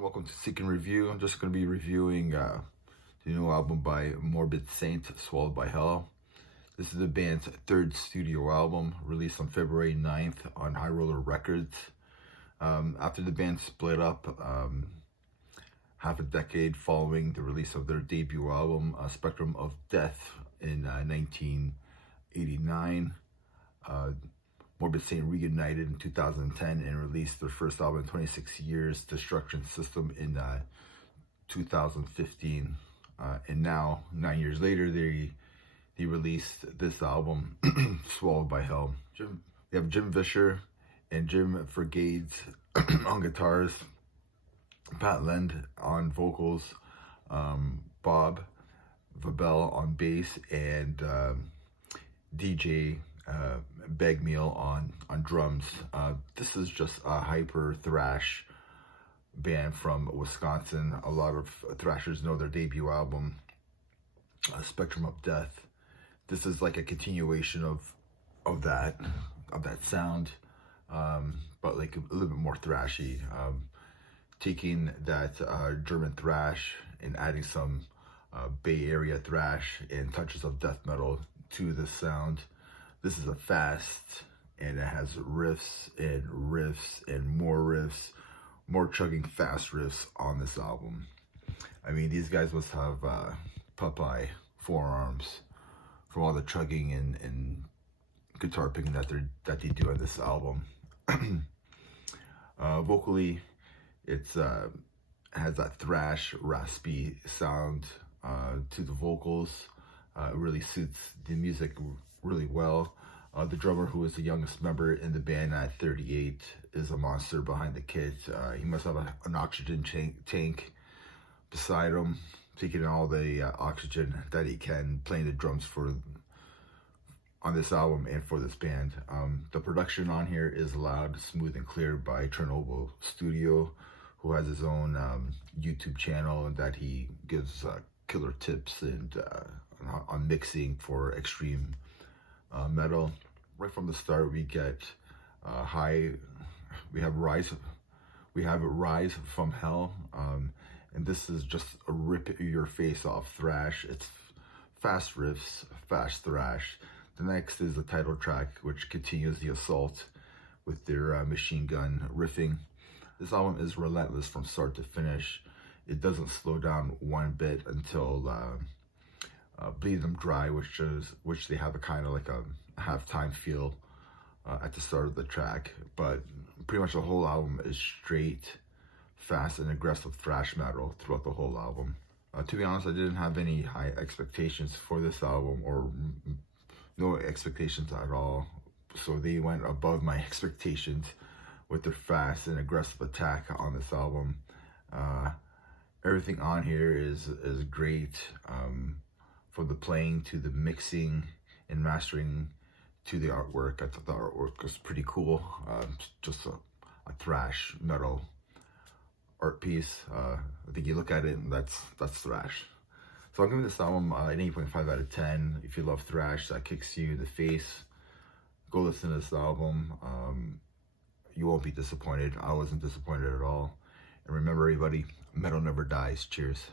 Welcome to Seek and Review. I'm just going to be reviewing the new album by Morbid Saint Shallowed by Hell. This is the band's third studio album, released on February 9th on High Roller Records. After the band split up half a decade following the release of their debut album, Spectrum of Death, in 1989. Morbid Saint reunited in 2010 and released their first album in 26 years, Destruction System, in 2015. And now, 9 years later, they released this album, Shallowed by Hell. We have Jim Vischer and Jim Vergades on guitars, Pat Lend on vocals, Bob Vabell on bass, and DJ Bagmeal on drums. This is just a hyper thrash band from Wisconsin. A lot of thrashers know their debut album, Spectrum of Death. This is like a continuation of that sound, but like a little bit more thrashy, taking that German thrash and adding some Bay Area thrash and touches of death metal to the sound. This is a fast, and it has riffs and more chugging fast riffs on this album. I mean, these guys must have Popeye forearms from all the chugging and guitar picking that they do on this album. Vocally, it's has that thrash, raspy sound to the vocals. It really suits the music really well. The drummer, who is the youngest member in the band at 38, is a monster behind the kit. He must have an oxygen tank beside him, taking all the oxygen that he can, playing the drums on this album and for this band. The production on here is loud, smooth, and clear by Chernobyl Studio, who has his own YouTube channel that he gives killer tips and on mixing for extreme metal. Right from the start, we get we have Rise from Hell, and this is just a rip your face off thrash. It's fast riffs, fast thrash. The next is the title track, which continues the assault with their machine gun riffing. This album is relentless from start to finish. It doesn't slow down one bit until Bleed Them Dry, which they have a kind of like a halftime feel at the start of the track. But pretty much the whole album is straight, fast, and aggressive thrash metal throughout the whole album. To be honest, I didn't have any high expectations for this album, or no expectations at all. So they went above my expectations with their fast and aggressive attack on this album. Everything on here is great. From the playing to the mixing and mastering to the artwork. I thought the artwork was pretty cool. Just a thrash metal art piece. I think you look at it and that's thrash. So I'm giving this album an 8.5 out of 10. If you love thrash that kicks you in the face, go listen to this album. You won't be disappointed. I wasn't disappointed at all. And remember, everybody, metal never dies. Cheers.